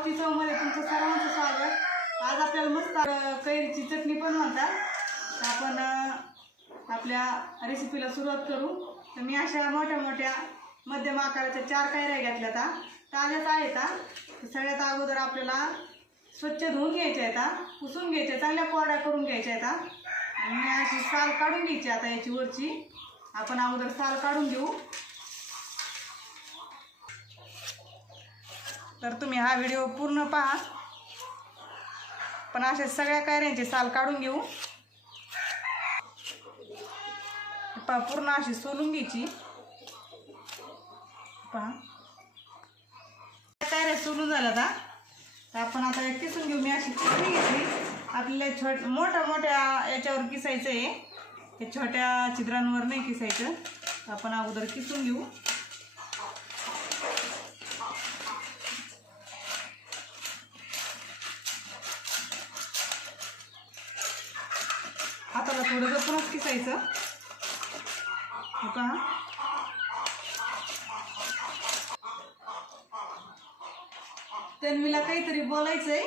गावठी चवमध्ये तुमचं सर्वांचं स्वागत. आज आपल्याला मस्त कैरीची चटणी पण म्हणतात. आपण आपल्या रेसिपीला सुरुवात करू. तर मी अशा मोठ्या मोठ्या मध्यम आकाराच्या चार कैऱ्या घेतल्या त्या ताज्याच आहेत सगळ्यात अगोदर आपल्याला स्वच्छ धुवून घ्यायच्या आहेत पुसून घ्यायच्या चांगल्या कोरड्या करून घ्यायच्या आहेत आणि अशी साल काढून घ्यायची आता याची वरची. आपण अगोदर साल काढून घेऊ. तर तुम्ही हा व्हिडिओ पूर्ण पहा. पण अशा सगळ्या कायऱ्यांची साल काढून घेऊ. पहा पूर्ण अशी सोलून घ्यायची. पहा. कायऱ्या सोलून झाल्या आता तर आपण आता एक किसून घेऊ. मी अशी किसणी घेतली. आपल्याला छोट मोठ्या मोठ्या याच्यावर किसायचं आहे हे छोट्या छिद्रांवर नाही किसायचं. आपण अगोदर किसून घेऊ. थोडं जपूनच किसायचं हे पहा तन्वीला काहीतरी बोलायचंय.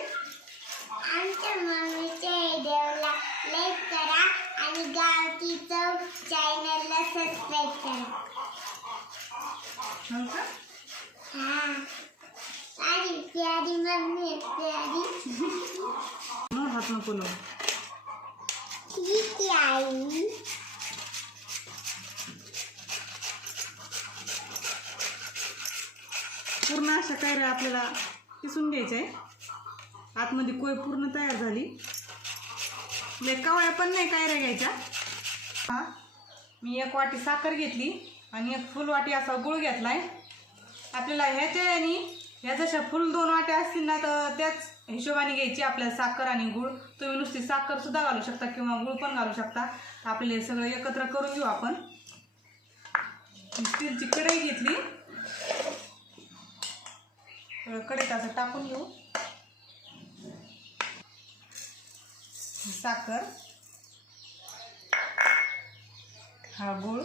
आमच्या मम्मीच्या व्हिडिओला लाईक करा आणि गावठी चव चॅनलला सबस्क्राईब करा. हो का? हा. माझी प्यारी मम्मी प्यारी. हात नको लावू. ठीक पूर्ण अशा कैऱ्या आपल्याला किसून घ्यायच्या आहे आतमध्ये कोय पूर्ण तयार झाली. लय पण नाही कैऱ्या घ्यायच्या. हा मी एक वाटी साखर घेतली आणि एक फुल वाटी असा गुळ घेतला आहे आपल्याला ह्याच्या आणि ह्या जशा फुल दोन वाट्या असतील ना तर त्याच हिशोबाने घ्यायची आपल्याला साखर आणि गुळ. तुम्ही नुसती साखर सुद्धा घालू शकता किंवा गुळ पण घालू शकता. आपले हे सगळं एकत्र करून घेऊ आपण. स्टीलची कढई घेतली. कढईत असं टाकून घेऊ. साखर. हा गूळ.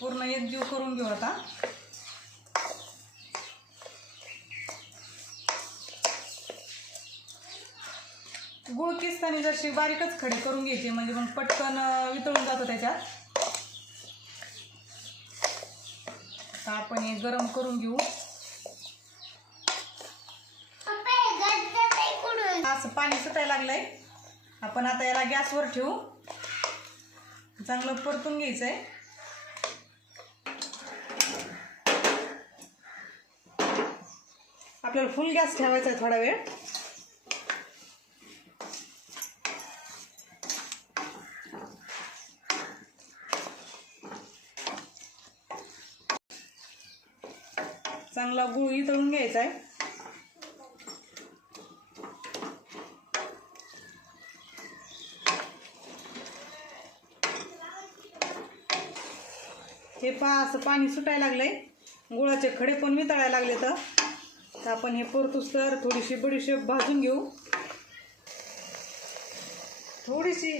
पूर्ण एकजीव करून घेऊ आता. गूळ किसताना जरशी बारीकच खडे करून घ्यायचे म्हणजे मग पटकन वितळून जातो त्याच्यात. आता आपण हे गरम करून घेऊ. असं पाणी सुटायला लागलंय. आपण आता याला गॅसवर ठेवू. चांगलं परतून घ्यायचं आहे आपल्याला फुल गॅस ठेवायचा आहे थोडा वेळ. चांगला गुळ तळून घ्यायचा आहे हे पहा असं पाणी सुटायला लागलंय. गुळाचे खडे पण वितळायला लागले तर. तर आपण हे परतूस तर थोडीशी बडीशेप भाजून घेऊ. थोडीशी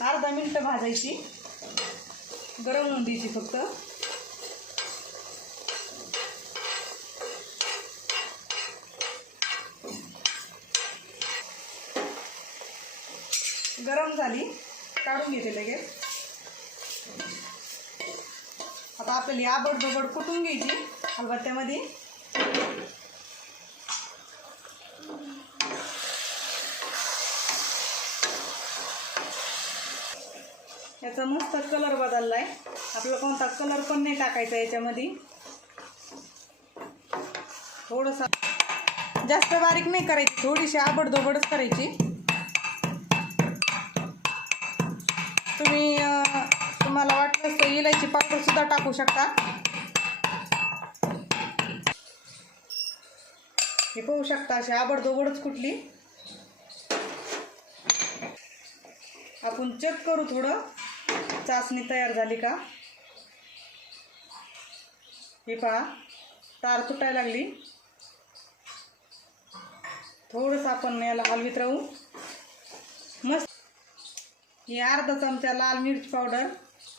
अर्धा मिनटं भाजायची. गरम होऊन द्यायची फक्त. गरम झाली. काढून घेते लगेच. आता आपल्याला आबड दोबड कुटून घ्यायची? हलबत्त्यामध्ये याचा मस्त कलर बदललाय. आपला कोणता कलर पण नाही टाकायचा याच्यामध्ये. थोडंसं जास्त बारीक नाही करायची. थोडीशी आबडदोबडच करायची. तुम्ही तुम्हाला वाटलं तर इलायची पावडर सुद्धा टाकू शकता. हे पाहू शकता अशी आबडदोबडच कुठली. आपण चेक करू थोडं. चाचणी तयार झाली का? हे पहा तार तुटायला लागली. थोडंसं आपण याला हलवीत राहू. हे अर्धा चमचा लाल मिरची पावडर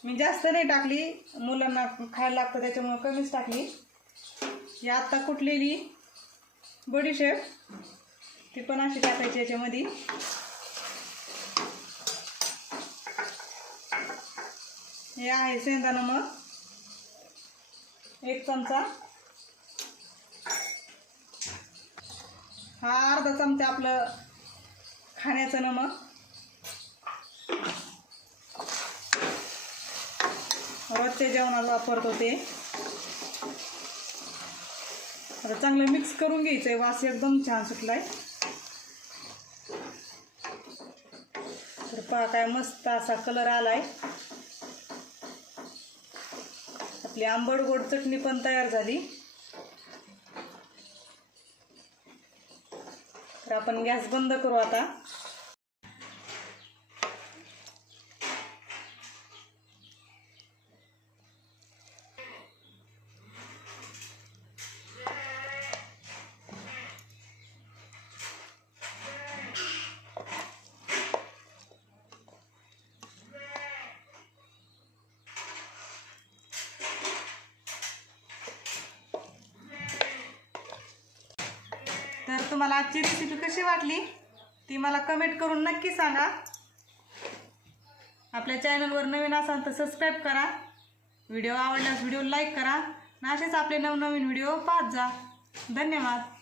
मी जास्त नाही टाकली. मुलांना खायला लागतं त्याच्यामुळं कमीच टाकली. ही आत्ता कुठलेली बडीशेप ती पण अशी टाकायची याच्यामध्ये. हे आहे सेंदा नमक एक चमचा. हा अर्धा चमचा आपलं खाण्याचं नमक रोजच्या जेवणाला वापरतो ते आता चांगलं मिक्स करून घ्यायचं आहे वास एकदम छान सुटलाय. तर पहा काय मस्त असा कलर आलाय. आपली आंबट गोड चटणी पण तयार झाली. तर आपण गॅस बंद करू आता तर तुम्हाला आजची रेसिपी कशी वाटली ती मला कमेंट करून नक्की सांगा. आपल्या चॅनलवर नवीन असाल तर सबस्क्राईब करा. व्हिडिओ आवडल्यास व्हिडिओ लाईक करा. आणि असेच आपले नवनवीन व्हिडिओ पाहत जा. धन्यवाद.